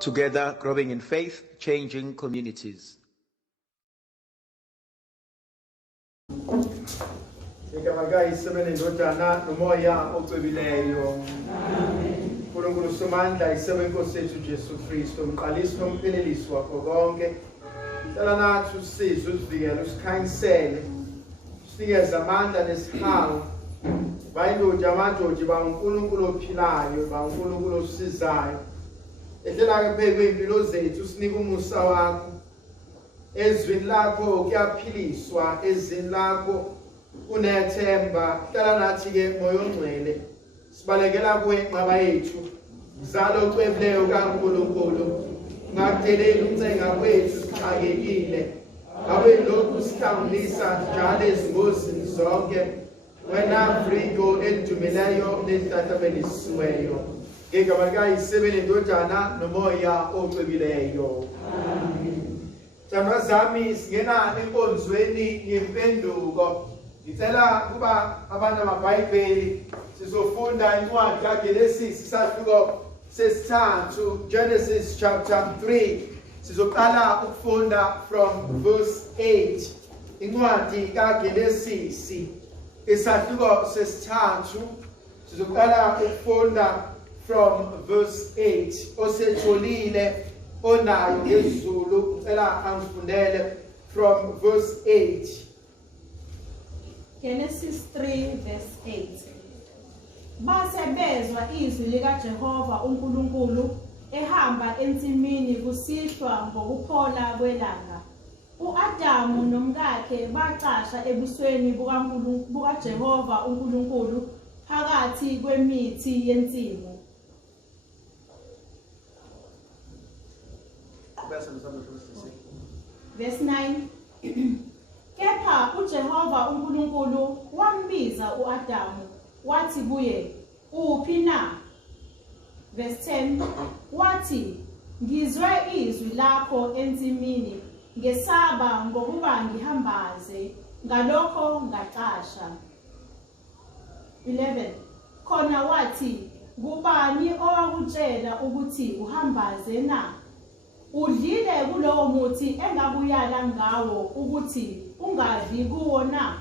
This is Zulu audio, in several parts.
Together, growing in faith, changing communities. Igamaga isebene ndodana nomoya ocwebileyo. Nkulunkulu somandla isebe inkosi yethu Jesu Kristu umqalisi nomphelelisi wakho konke. Cela nathi usize usivikele usikhanyisele. Usinikeze amandla nesihawu. Bayindoda amadoda baNkulunkulu ophilayo, baNkulunkulu osizayo. Ehlela ke pheke impilo zethu usinike umusa wakho. Ezwini lakho kuyaphiliswa, ezini lakho unethemba. Hlala nathi ke moya ongcwele. Sibalekela kuwe inqaba yethu. Uzalo ocwebileyo kaNkulunkulu. Ngakudeleli umcenga kwethu sixakekile. Ngabe lokhu sihlangulisa njalo ezingozini zonke. Wena Frigo elidumeleyo nelitatabelisiweyo. Igamaga isebene ndodana nomoya ocwebileyo. Thandwa zami singena enkonzweni yempenduko. Ngicela kuba abantu amaBhayibheli sizofunda incwadi kaGenesis isahluko sesithathu, Genesis chapter 3. Sizoqala ukufunda from verse 8. Incwadi kaGenesis isahluko sesithathu. Sizoqala ukufunda from verse 8. Osetholile onayo ngezulu ngicela angifundele from verse 8. Genesis 3 verse 8. Base bezwa izwi likaJehova uNkulunkulu ehamba ensimini kusihlwa ngokuphola kwelanga. uAdamu nomkakhe bacasha ebusweni bukaJehova uNkulunkulu phakathi kwemithi yensimu. Verse 9. Kepha uJehova uNkulunkulu wambiza uAdamu wathi kuye, uphi na? Verse 10. Wathi, ngizwe izwi lakho ensimini, ngesaba ngokuba ngihambaze, ngalokho ngacasha. 11. Khona wathi, kubani owakutshela ukuthi uhambaze na? Udlile kulowo muthi engabuyala ngawo ukuthi ungadli kuwo na?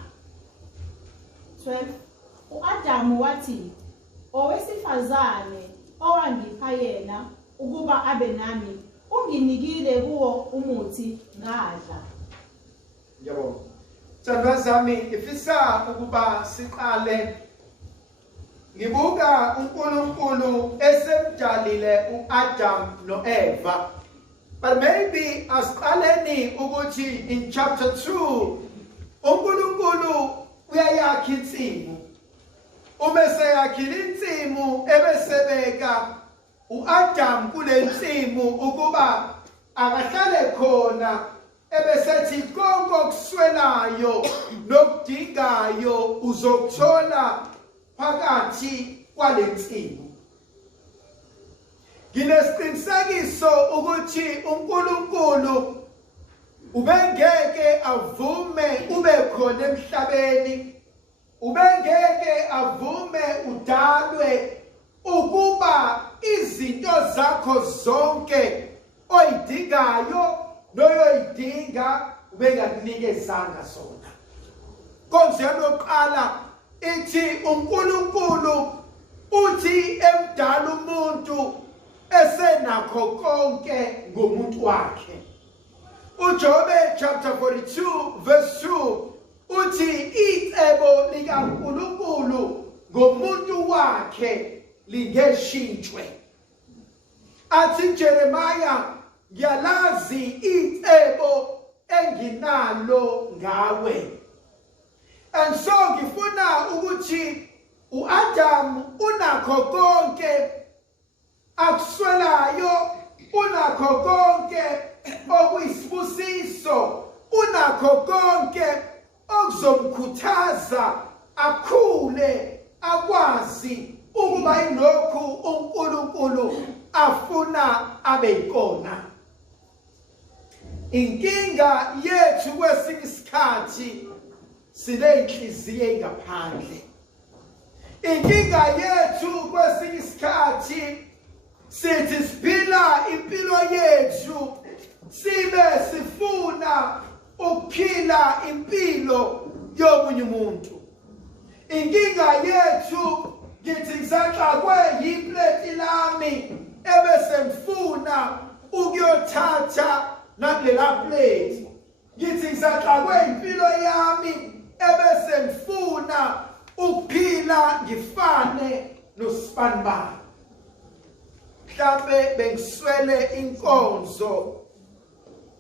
12. uAdamu wathi, owesifazane owangipha yena ukuba abe nami, unginikile kuwo umuthi ngadla. Yabona. Thandwa zami ifisa ukuba siqale ngibuka uNkulunkulu esemdalile uAdam noEva. But maybe asiqaleni ukuthi in chapter 2 uNkulunkulu uyayakha insimu. Umese yakhile insimu ebesebeka uAdam kule nsimu ukuba akahlale khona ebesethi konke okuswelayo nokudingayo uzokuthola phakathi kwale nsimu. Nginesiqinisekiso ukuthi uNkulunkulu ubengeke avume ube khona emhlabeni, ubengeke avume udalwe ukuba izinto zakho zonke oyidingayo noyoyidinga ubengakunikezanga zona. Konjalo yokuqala ithi uNkulunkulu uthi emdala umuntu esenakho konke ngomuntu wakhe. uJobe chapter 42 verse 2 uthi icebo likaNkulunkulu ngomuntu wakhe lingeshintshwe. Athi Jeremiah, ngiyalazi icebo enginalo ngawe. And so ngifuna ukuthi uAdam unakho konke akuswelayo, unakho konke okuyisibusiso, unakho konke okuzomkhuthaza akhule akwazi ukuba ilokhu uNkulunkulu afuna abe ikona. Inkinga yethu kwesinye isikhathi sineyinhliziyo engaphandle. Inkinga yethu kwesinye isikhathi sithi siphila impilo yethu sibe sifuna ukuphila impilo yomunye umuntu. Inkinga yethu ngithi ngisaxakwe yiplate lami ebese ngifuna ukuyothatha nakulela plate. Ngithi ngisaxakwe impilo yami ebese ngifuna ukuphila ngifane noSpanbani. Mhlambe bengiswele inkonzo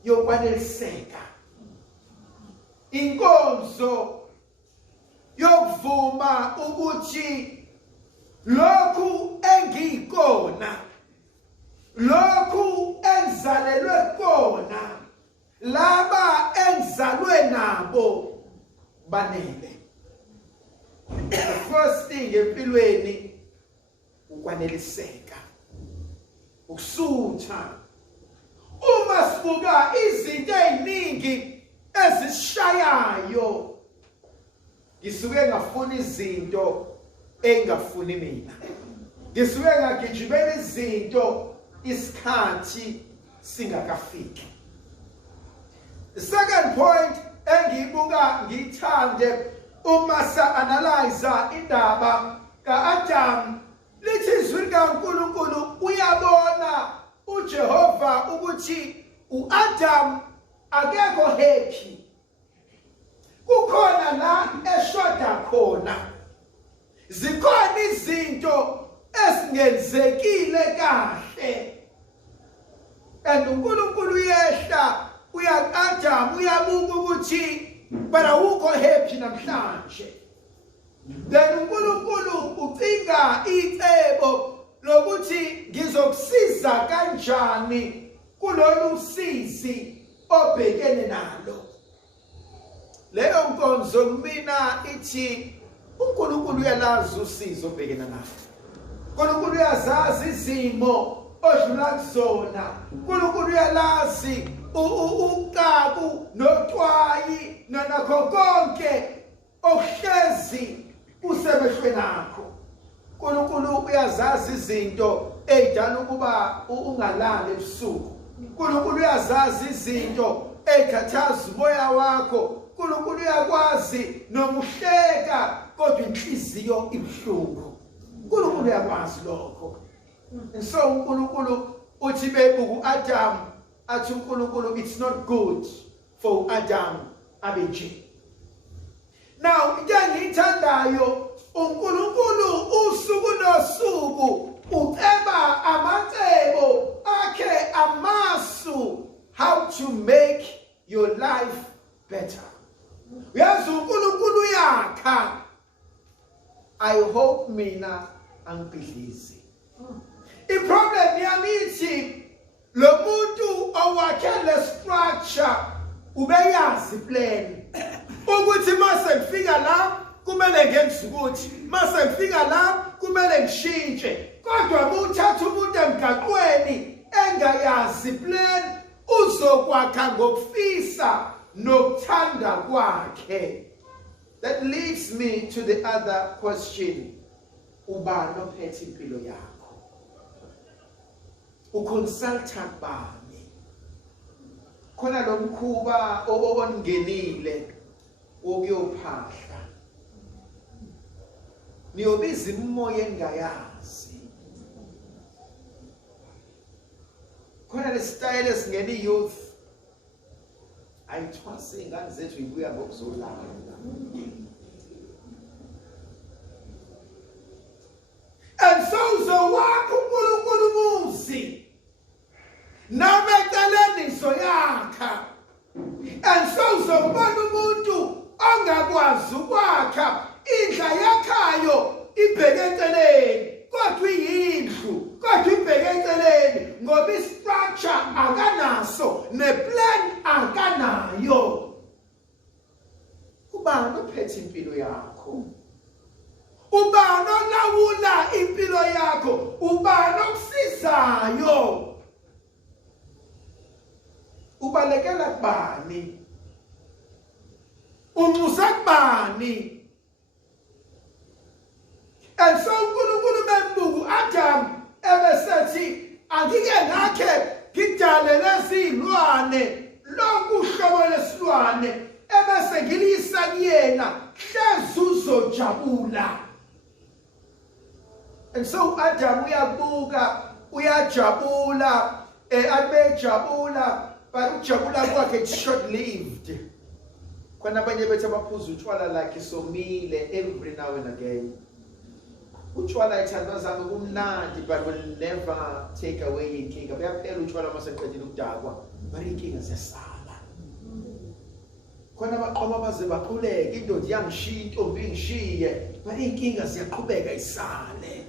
yokwaneliseka, inkonzo yokuvuma ukuthi lokhu engikona, lokhu engizalelwe kona, laba engizalwe nabo banele. The first thing empilweni ukwaneliseka, ukusutha. Uma sibuka izinto eziningi ezishayayo, ngisuke ngafuna izinto engafuni mina. Ngisuke ngagijimela izinto isikhathi singakafiki. The second point engiyibuka ngithande uma sa-analyze indaba ka-Adam, lithi izwi likaNkulunkulu uyabona uJehova ukuthi u-Adam akekho happy. Kukhona la eshoda khona. Zikhona izinto ezingenzekile kahle. And uNkulunkulu uyehla uya-Adam uyabuka ukuthi but awukho happy namhlanje. Then uNkulunkulu ucinga icebo lokuthi ngizokusiza kanjani kulolu usizi obhekene nalo. Leyo nkonzo kumina ithi uNkulunkulu uyalazi usizo obhekene nalo. uNkulunkulu uyazazi izimo odlula kuzona. uNkulunkulu uyalazi ukabu noxwayi nakho konke okuhlezi kusemehlweni nakho. uNkulunkulu uyazazi izinto ezidala ukuba ungalali ebusuku. uNkulunkulu uyazazi izinto ezikhathaza umoya wakho. uNkulunkulu uyakwazi noma uhleka kodwa inhliziyo ibuhlungu. uNkulunkulu uyakwazi lokho. And so uNkulunkulu uthi bebuka uAdam athi uNkulunkulu it's not good for uAdam abe nje. Now into engiyithandayo uNkulunkulu usuku nosuku uceba amacebo akhe amasu how to make your life better. Uyazi uNkulunkulu yakha. I hope mina angibhidlizi. Iproblem yami ithi lo muntu owakhe le structure ubeyazi plan ukuthi mase ngifika la kumele ngenze ukuthi, mase ngifika la kumele ngishintshe. Kodwa uthatha umuntu emgaqweni engayazi plan uzokwakha ngokufisa nokuthanda kwakhe. That leads me to the other question. Ubani ophethe impilo yakho? Uconsultant bani? Khona lo mkhuba ongenile wokuyophahla. Niyobiza imoya engayazi. Khona le style esingena youth. Ayithwase ingane zethu ibuya ngokuzolala. And so uzowakha uNkulunkulu umuzi nami eceleni ngizoyakha. And so uzobona umuntu ongakwazi ukwakha indla yakhayo ibheke eceleni kodwa iyindlu kodwa ibheke eceleni ngoba istructure akanaso neplan akanayo. Ubani ophethe impilo yakho? Ubani olawula impilo yakho? Ubani okusizayo? Ubalekela kubani? Umusa kubani? And so uNkulunkulu membuku Adam ebesethi angike ngakhe ngidale lezilwane lonke uhlobo lesilwane ebese ngilisa kuyena hlezi uzojabula. And so Adam uyajabula abejabula but ujabula kwakhe it's short lived. Khona abanye bethu abaphuza utshwala like isomile every now and again. Utshwala ithandwa zami kumnandi but will never take away inkinga. Buyaphela utshwala mase qedile ukudakwa but inkinga ziyasala. Khona abaqoma baze baquleke indoda yangishiya intombi ingishiye but inkinga ziyaqhubeka isale.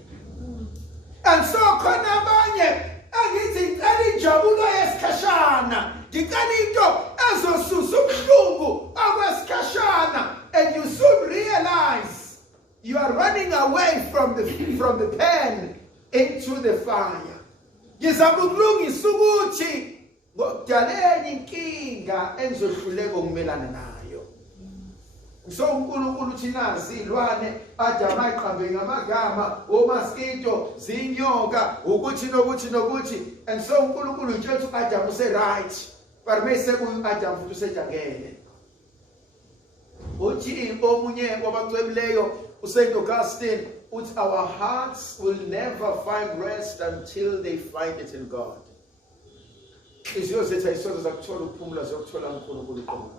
And so khona abanye angithi ngicela injabulo yesikhashana, ngicela into ezosusa ubuhlungu akwesikhashana, and you soon realize you are running away from the pen into the fire. Ngizama ukulungisa ukuthi ngokudaleni inkinga engizohluleka ukumelana nayo. So uNkulunkulu thina zilwane Adam ayiqambe ngamagama omaskito zinyoka ukuthi nokuthi and so uNkulunkulu utshela ukuthi Adam use right but bese uAdam futhi usejangele. Uthi omunye wabacwebileyo uSaint Augustine uthi our hearts will never find rest until they find it in God. Iziyo zethu ayisona zakuthola ukuphumula zokuthola uNkulunkulu qobo.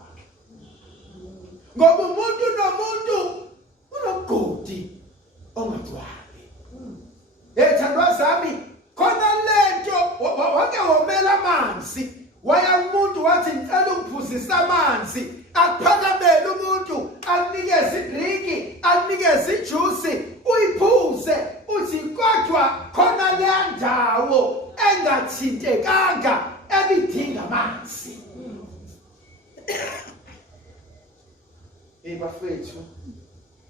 Ngoba umuntu nomuntu unogodi ongagcwali. Ethandwa zami khona lento wake womela amanzi waya umuntu wathi ngicela ukuphuzisa amanzi akuphakamele umuntu akunikeze idrink akunikeze ijuice uyiphuze uthi kodwa khona le ndawo engathintekanga ebidinga amanzi. Bafethu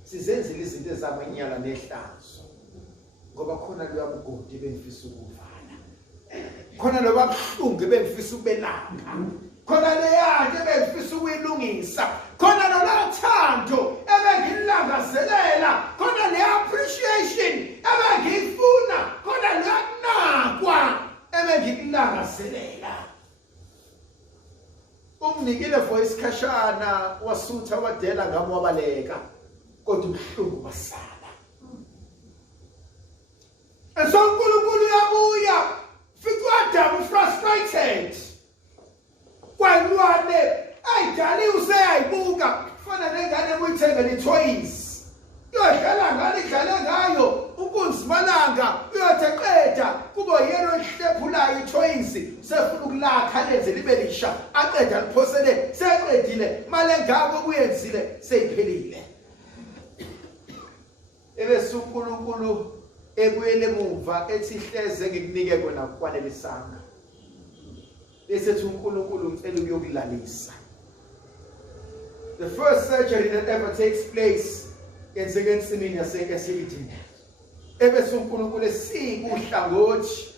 sizenzile izinto ezamanyala nehlazo ngoba khona lo yabugodi bengifisa ukuvala, khona lo babuhlungu bengifisa ukubelapha, khona le yanto bengifisa ukuyilungisa, khona lo lathando ebengilangazelela, khona le appreciation ebengifuna, khona le kunakwa ebengilangazelela. Umnikile for isikhashana wasutha wadela ngami wabaleka kodwa ubuhlungu basala. And so uNkulunkulu uyabuya fithi uAdam frustrated kwalwane ayidali useyayibuka kufana nengane kuyithengele toys uyodlala ngani idlala ngayo ukunzimalanga uyotheqeda kubo yero ihlephulayo itoys sefuna ukulakha lenze libe lisha aqeda liphosele seqedile male ngako kuyenzile seyiphelile. Ebese uNkulunkulu ebuyele emuva ethi hleze ngikunike kona kwanelelisanga. Bese ethi uNkulunkulu ngicela ukuyokulalisa. The first surgery that ever takes place yenzeke ensimini yaseKesidi. Ebese uNkulunkulu esikuhlangothi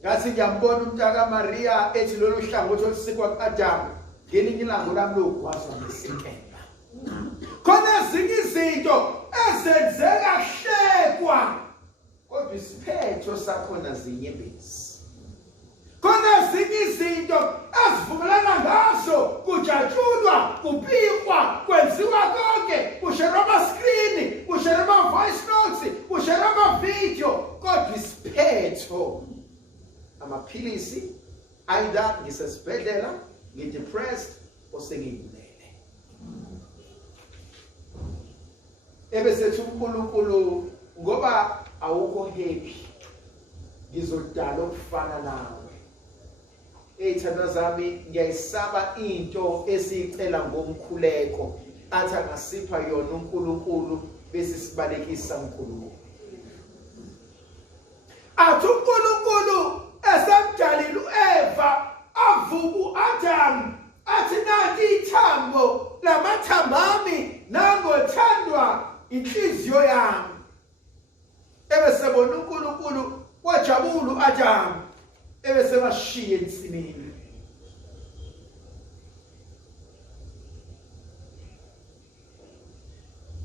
ngathi ngiyambona umntaka Maria ethi lolu hlangothi olusikwa kuAdam ngelinye ilanga lami lokugwazwa ngesikela. Khona ezinye izinto ezenzeka hlekwa kodwa isiphetho sakhona zinyembezi. Khona ezinye izinto ezivumelana ngazo kujatshulwa kubikwa kwenziwa konke kusherwa ama-screen kusherwa ama-voice notes kusherwa ama-video kodwa isiphetho amaphilisi either ngisesibhedlela ngi-depressed osengiyibulele. Ebesethi uNkulunkulu ngoba awukho happy ngizodala okufana nawe. Eyithandwa zami ngiyayisaba into esiyicela ngomkhuleko athi angasipha yona uNkulunkulu bese sibalekisa uNkulunkulu. Athi uNkulunkulu esemdalile uEva avuka uAdam athi nanti ithambo lamathambo ami nangothandwa inhliziyo yami. Ebesebona uNkulunkulu wajabula uAdam ebese bashiya ensimini.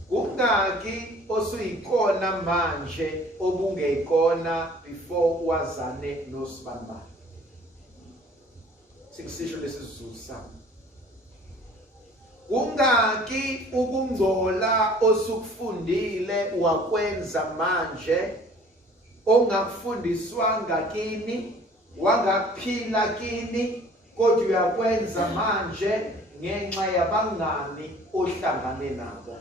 Ungaki osuyikona manje obungekona before wazane noSibandana. Sikusisho lesizulu sami. Ungaki ukungcola osukufundile wakwenza manje ongakufundiswanga kini wangakuphila kini kodwa uyakwenza manje ngenxa yabangani ohlangane nabo.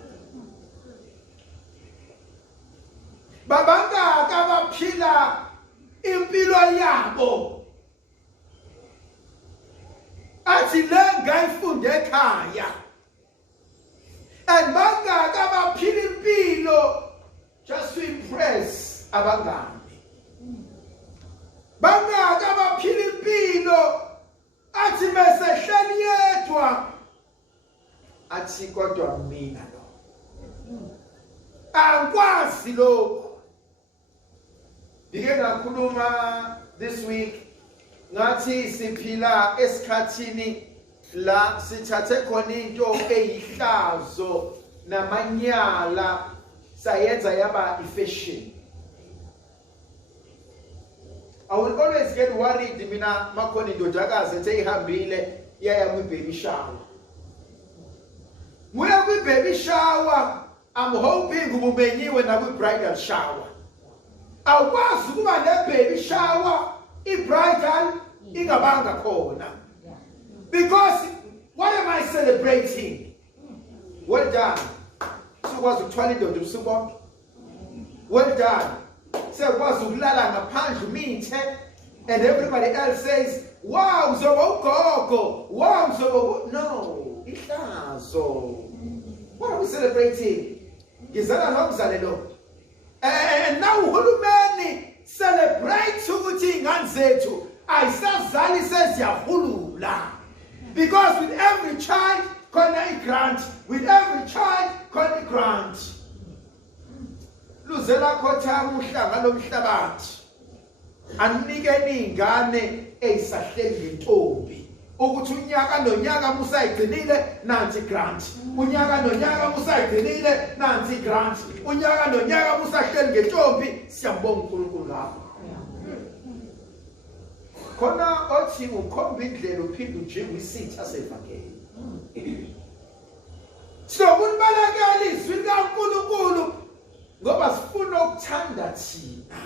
Babangaka abaphila impilo yabo athi le ngayifunde ekhaya. And bangaka abaphila impilo just to impress abangani. Bangaka abaphila impilo athi mesehleli yedwa athi kodwa mina lo angikwazi lokho. Ngike ngakhuluma this week ngathi siphila esikhathini la sithathe khona into eyihlazo namanyala sayenza yaba ifashion. I will always get worried mina makhona indodakazi eteyihambile yaya kwi-baby shower. Muya kwi-baby shower, I'm hoping ubumenyiwe na kwi-bridal shower. Awukwazi ukuba ne-baby shower i-bridal ingabanga khona. Because what am I celebrating? Well done. Sikwazi ukuthwala indoda ubusuku bonke. Well done. Sikwazi ukulala ngaphandle umithe and everybody else says, wow, uzoba ugogo. Wow, uzoba no, ihlazo. What are we celebrating? Ngizala nokuzale lo. And now uhulumeni celebrate ukuthi ingane zethu ayisazali seziyahulula. Because with every child khona i-grant, with every child khona i-grant. Luzela khothama uhlanga lomhlabathi. Anikeni ingane eyisahleli ntombi. Ukuthi unyaka nonyaka musayigcinile nansi grant. Unyaka nonyaka musayigcinile nansi grant. Unyaka nonyaka musahleli ngentombi siyambonga uNkulunkulu lapho. Khona othi ukhomba indlela uphinde ujike isitha sevangeli. So kunbalakela izwi likaNkulunkulu ngoba sifuna ukuthanda thina.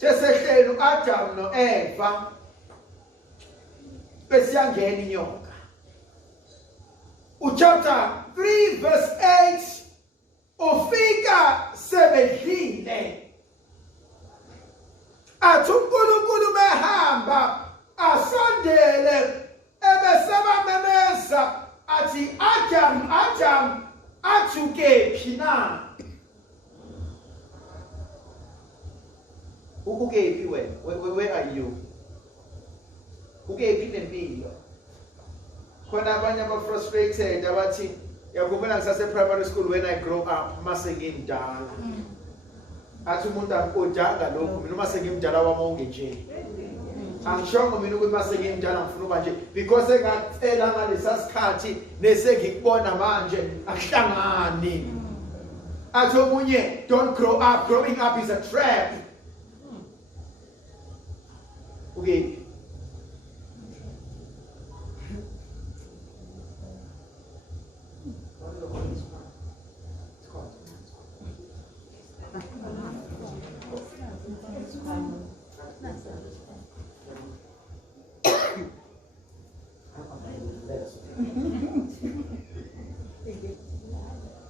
Jesehleli uAdam noEva besiyangena inyoka. Chapter 3 verse 8 ufika sebedlile. Athi uNkulunkulu behamba asondele ebesebamemeza athi Adam athukephi na? Ukuphi wena? Where are you? Ukuphi nempilo? Khona abanye aba frustrated abathi yakubona ngisase primary school when I grow up mase ngimdala. Athi umuntu akodanga lokho mina mase ngimdala wami ongenje. Angishongo mina ukuthi mase ngimdala ngifuna uba nje because engakucela ngalesa sikhathi nese ngikubona manje akuhlangani. Athi omunye don't grow up, growing up is a trap. Okay.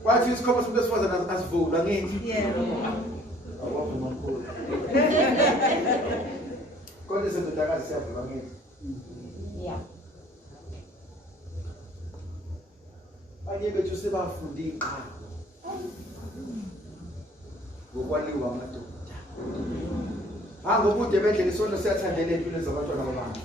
Why do you come from this one as food? I mean, Yeah. God is in the dark self. I mean, Yeah. I need to see about food. Ngokwaliwa amadoda. Ngokude bendlela isonto siyathandela empilweni zabantwana babantu.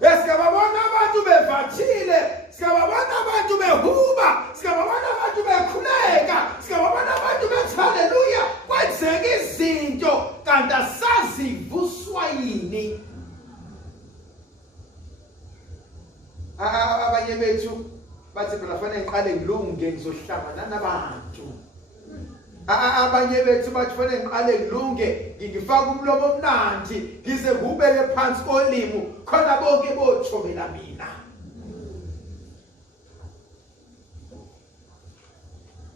Sikababona abantu bevathile, sikababona abantu behuba, sikababona abantu bekhuleka, sikababona abantu bethi haleluya, kwenzeka izinto kanti asazi vuswa yini. Abanye abanye bethu bathi phela fanele ngiqale ngilunge ngizohlangana nabantu. Abanye bethu bathi fanele ngiqale ngilunge ngifake umlomo omnandi ngize ngubeke phansi kolimo khona bonke bothobela mina.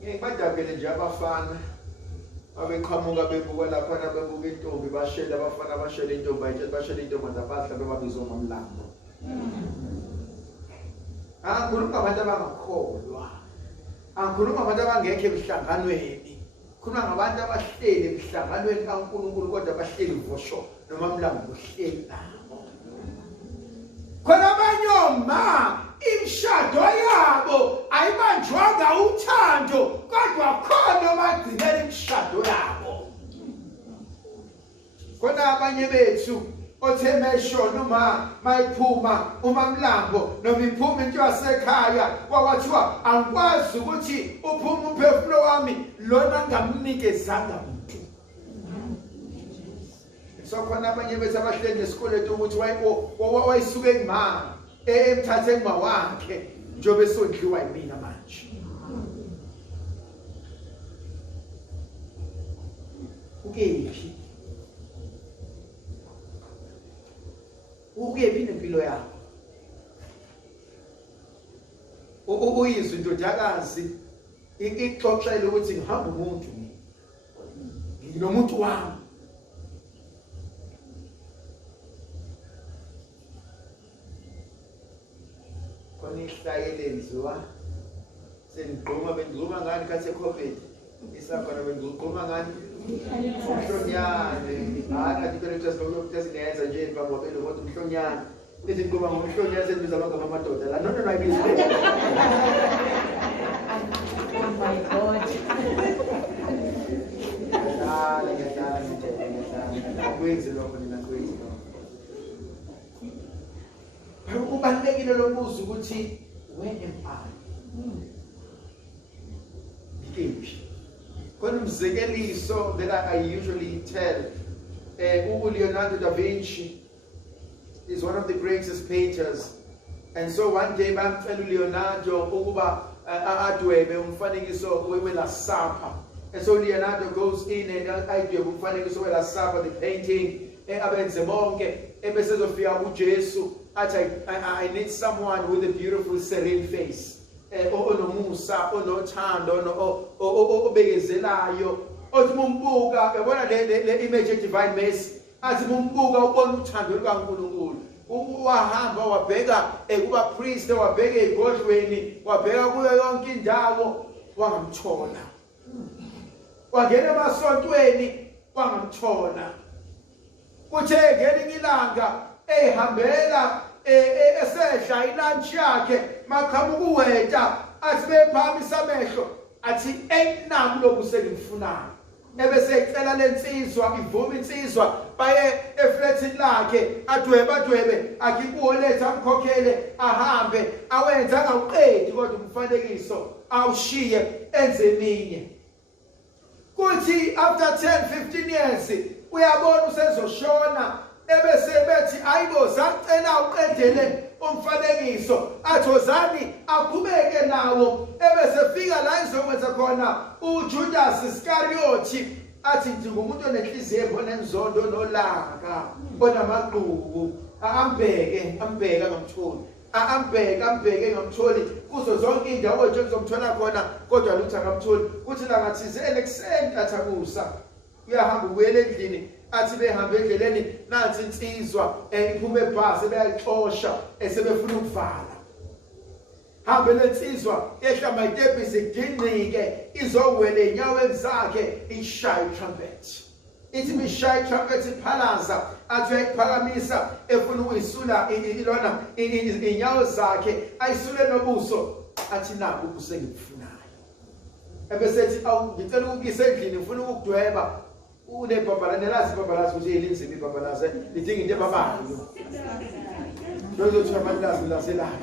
Ngibadabele nje abafana abeqhamuka bebuka lapha nabebuka intombi bashela abafana bashela intombi ayitshela bashela intombi zabahla bebabizwa ngomlambo. Angikhuluma ngabantu abangakholwa. Angikhuluma ngabantu abangekho emhlanganweni. Khuluma ngabantu abahleli emhlanganweni kaNkulunkulu kodwa bahleli vosho noma mlambo uhleli nabo. Khona abanyoma imshado yabo ayibanjwanga uthando kodwa khona abagcinela imshado yabo. Khona abanye bethu othe meshona mayiphuma umamlambo noma iphuma into yasekhaya kwathiwa angikwazi ukuthi uphuma umphefumulo wami lona ngamnikezanga umuntu. So khona abanye bethu abahleli nesikoleti ukuthi wayisuke ngima emthathe ngima wakhe njobe sondliwa yimina manje. Ukephi? Ukephi nempilo yakho? Uyizwe indodakazi ixoxela ukuthi ngihamba umuntu nginomuntu wami. Khona ihlaya lenziwa senigquma bengquma ngani khathe COVID isakhona bengquma ngani umhlonyane hayi dikeletas lokutesinenza nje bangobele kodwa umhlonyane ithi ngquma ngomhlonyane senbiza amagama amadoda la no ayibizi. Oh my God. Akwenzi lokho nina kwenzi. Kubalekile lo mbuzo ukuthi where am I? Ngikephi? Khona umzekeliso that I usually tell. Leonardo da Vinci is one of the greatest painters, and so one day bamcela Leonardo ukuba adwebe umfanekiso wela Supper. And so Leonardo goes in and adwebe umfanekiso wela Supper, the painting abenze bonke ebese zofika kuJesu. I need someone with a beautiful serene face. Onomusa, onothando, obekezelayo. Othi mumbuka yabona le image of divine mercy. Athi mumbuka ubona uthando lukaNkulunkulu. Wahamba wabheka kuba priest wabheka egodlweni wabheka kuyo yonke indawo wangamthola. Wangena emasontweni wangamthola. Kuthe ngelinye ilanga ehambela esedla ilunch yakhe maqhamuka uweta athi bephamisa amehlo athi nami lokhu sengikufunayo. Ebese ecela lensizwa ivuma insizwa baye eflatini lakhe adwebe akikuoletha amkhokhele ahambe awenza angawuqedi kodwa umfanekiso awushiye enze eminye. Kuthi after 10-15 years uyabona usezoshona ebese bethi ayibo sacela uqedele umfanekiso athozani aqhubeke nawo ebese fika la izokwenza khona uJudas Iscariot athi ngumuntu onenhliziyo ebona enzondo nolaka onamaqhubu ambheke ngamtholi ambheke ngamtholi kuzo zonke indawo nje ngizomthola khona kodwa lutho ngamtholi kuthi la ngathize elekuseni athakusa uyahamba ubuyele endlini athi behambe endleleni nathi insizwa iphume ebhasi beyayixosha sebefuna ukuvala. Hambe lensizwa ehlamba itepisi igingqike izowela enyaweni zakhe ishaye trumpet. Ithi mishaye trumpet iphalaza athi uyayiphakamisa efuna ukuyisula ilona inyawo zakhe ayisule nobuso athi naku ubuso engikufunayo. Ebese ethi ngicela ukukisa endlini ngifuna ukudweba. Unebhabhalane lazi ibhabhalazi ukuthi elinzima ibhabhalazi lidinga into ebabayo. Lozo thamalazi laselayo.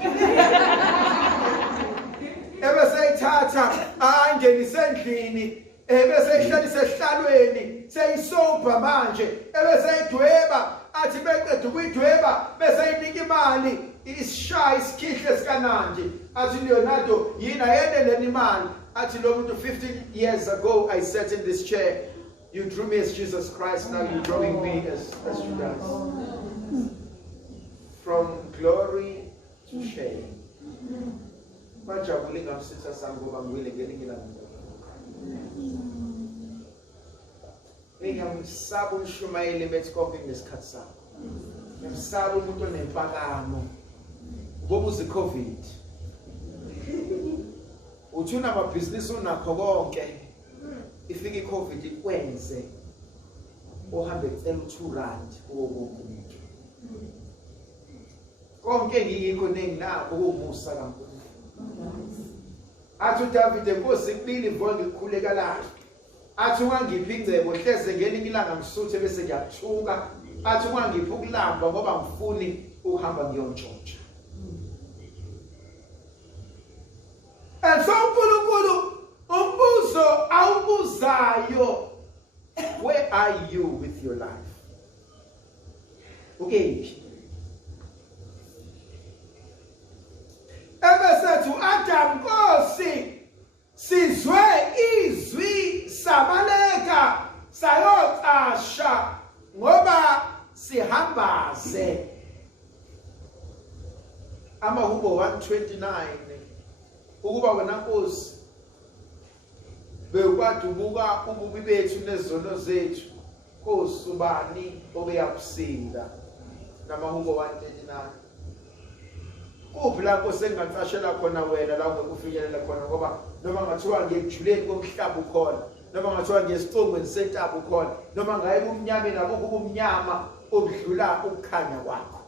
Ebese ithatha angenise endlini ebese ihlalisa esihlalweni seyisobha manje ebese idweba athi beqeda ukuyidweba bese inika imali isishaya isikhihle sikanandi athi Leonardo yina yenele imali athi lo muntu 15 years ago I sat in this chair, you drew me as Jesus Christ, now you're drawing me as Judas. From glory to shame. Bajabule ngamsitha sami ngoba ngiwile ngelinye ilanga. Ngiyamsaba uMshumayeli bethi konke ngesikhathi sakho. Ngiyamsaba umuntu onempakamo. Ngoba uzi COVID. Uthuna amabhizinisi unakho konke. Ifika iCovid ikwenze uhambe ucela u2 rand kuwo wonke umuntu. Konke ngiyikho nenginakho ukumusa kaNkulunkulu. Athi uDavid enkosi kubili vonke ukukhuleka la. Athi ungangiphi ingcebo hleze ngelinye ilanga ngisuthe bese ngiyathuka. Athi ungangiphi ukulamba ngoba ngifuni ukuhamba ngiyontshotsha. And so uNkulunkulu umbuzo awubuzayo, where are you with your life? Okay. Ebesethu Adam Nkosi sizwe izwi sabaleka sayotasha ngoba sihambaze. Amahubo 129 ukuba wena Nkosi bekwadubuka ububi bethu nezono zethu Nkosi ubani obeyakusinda. Namahubo 139 kuphi la Nkosi engacashela khona wena la ungekufinyelela khona ngoba noma ngathiwa ngiyekujuleni komhlaba ukhona, noma ngathiwa ngiyesicongweni sentaba ukhona, noma ngaye kumnyama nabukho ubumnyama obudlula ukukhanya kwakho.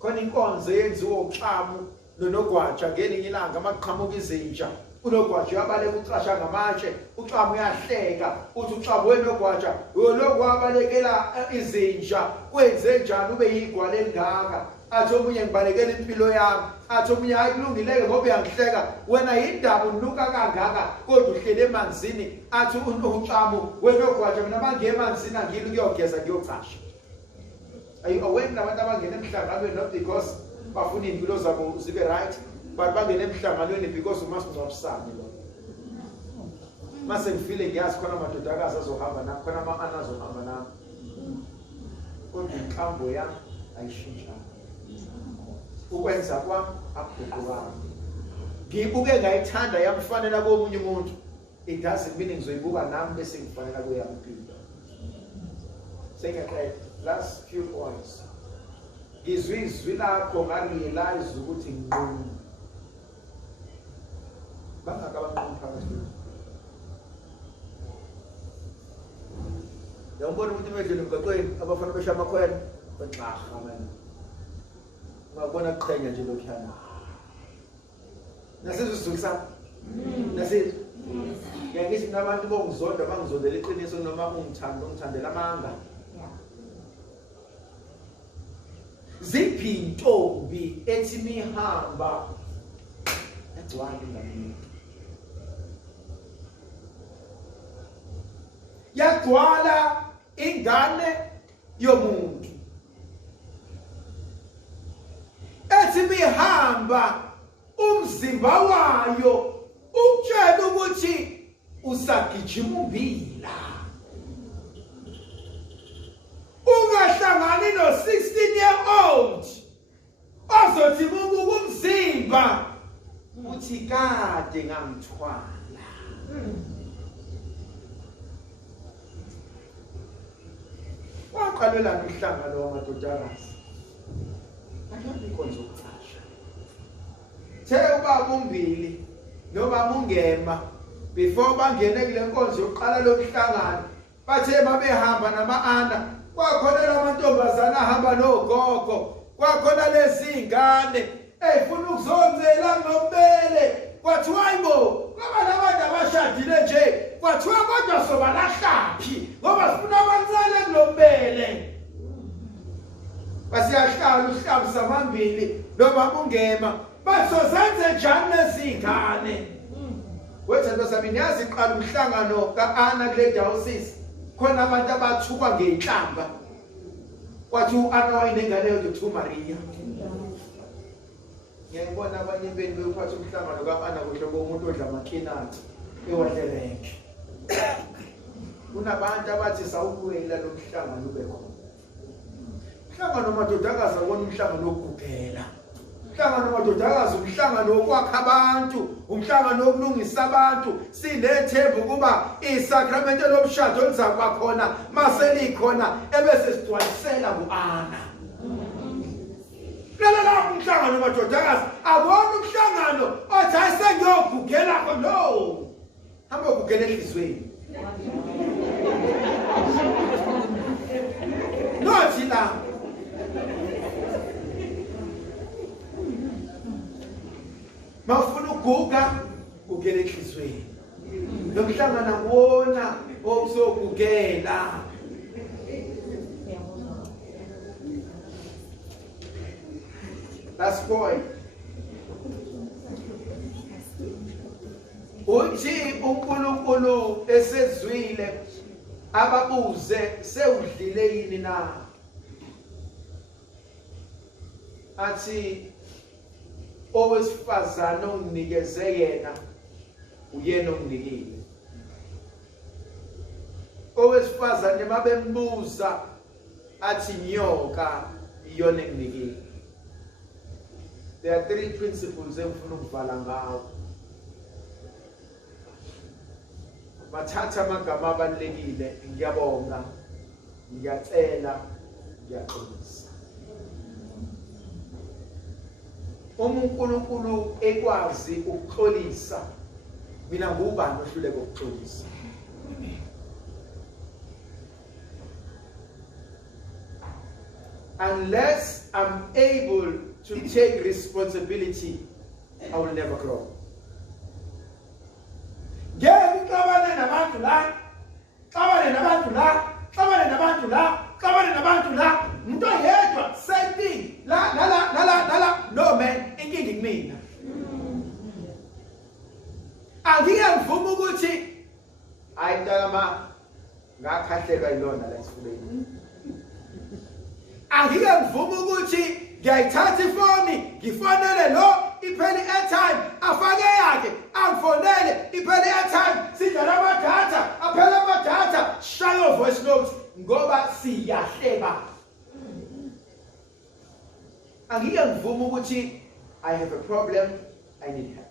Khona inkonzo yenziwa uxhamu nonogwaja ngelinye ilanga amaqhamuka izinja. Unogwaja uyabaleka ucasha ngamatshe, uxhamu uyahleka, uthi uxhamu wenogwaja yoloko wabalekela izinja kwenze njani ube yigwala elingaka. Athi omunye ngibalekela impilo yami, athi omunye hayi kulungileke ngoba uyangihleka wena yindaba unuka kangaka kodwa uhlele emanzini. Athi uxhamu wenogwaja mina bangiye emanzini angili ukuyogeza ngiyocasha. Are you aware nabantu abangena emhlanganweni not because bafuna impilo zabo zibe right, but bangena emhlanganweni because umasingcwabisane lo. Mase ngifile ngiyazi khona amadodakazi azohamba na khona ama-ana azohamba nami. Kodwa inkambo yami ayishintshanga. Ukwenza kwami akuguqukanga. Ngiyibuke ngayithanda yamfanela komunye umuntu. It doesn't mean ngizoyibuka nami bese ngifanela kuyami impilo. Sengaqeda last few points. Ngizwe izwi lakho ngarealize ukuthi nginqunu. Bangaka abanqunu phakathi. Yawubona ukuthi medlelo emgaqweni abafana besha amakhwela baxaha manje. Ungabona kuqhenya nje lokhana. Nasizwe sizukisa. Nasizwe. Ngiyakithi nabantu bongizonda bangizondela iqiniso noma ungithandela amanga. Ziphi intombi ethi mihamba egcwala ingane. Yagcwala ingane yomuntu. Ethi mihamba umzimba wayo utshela ukuthi usagijima umbila. Ungahlangani no 16-year-old ozothi bubuka umzimba uthi kade ngangithwala. Waqalela umhlangano wamadodakazi. Akuyona inkonzo yokucasha. The ubaba umbili nobaba ungema before bangene kule nkonzo yokuqala lomhlangano bathe babehamba nama-ana kwakhona lamantombazana ahamba nogogo, kwakhona lezi ingane ey'funa ukuzonzela ngobele. Kwathiwa hayibo ngoba labantu abashadile nje kwathiwa kodwa sobalahlaphi ngoba sifuna abancane kulombele. Basiyahlala uhlaba samambili nobaba ungema basozenze njani lezi ingane. Wethu sami niyazi iqala umhlangano ka-Ana kule diocese khona abantu abathukwa ngey'nhlamba. kwathi u-Anna wayinengane yodwa uMaria. Ngiyayibona abanye benu bephatha umhlangano ka-Anna kuhle komuntu odla amakinati ewahleleke. Kunabantu abathi sawubuyela lo mhlangano ube khona. Umhlangano wamadodakazi akona umhlangano wokugugela. Umhlangano wamadodakazi umhlangano wokwakha abantu, umhlangano wokulungisa abantu. Sinethemba ukuba isakramento lomshado lizakuba khona maselikhona ebese sigcwalisela ku-Anna. Lalela umhlangano wamadodakazi akona umhlangano othi ayisengiyogugela khona. No. Hamba ugugela enhlizweni. Nothi la mawufuna uguga ugele enhlizweni. Lo mhlangano kuwona okuzogugela. Last point. Uthi uNkulunkulu esezwile ababuze sewudlile yini na? Athi owesifazane onginikeze yena uyena onginikile. Owesifazane mabembuza athi nyoka iyona enginikile. There are three principles engifuna ukuvala ngawo. Bathatha amagama abalekile, ngiyabonga, ngiyacela, ngiyaxolisa. uNkulunkulu ekwazi ukuxolisa, mina ngubani ohluleka ukuxolisa? Unless I'm able to take responsibility, I will never grow. Ngiyabona nabantu la, xabane nabantu la, xabane nabantu la, xabane nabantu la, umuntu oyedwa same thing. La, no man, inkingi kumina. Angike ngivuma ukuthi ayintama ngakhahlelwa yilona la esifubeni. Angike ngivuma ukuthi ngiyayithatha ifoni, ngifonele lo iphele airtime, afake yakhe, angifonele iphele airtime, sidlala amadata, aphela amadata, shaya voice notes ngoba siyahleba. Angike ngivuma ukuthi I have a problem, I need help.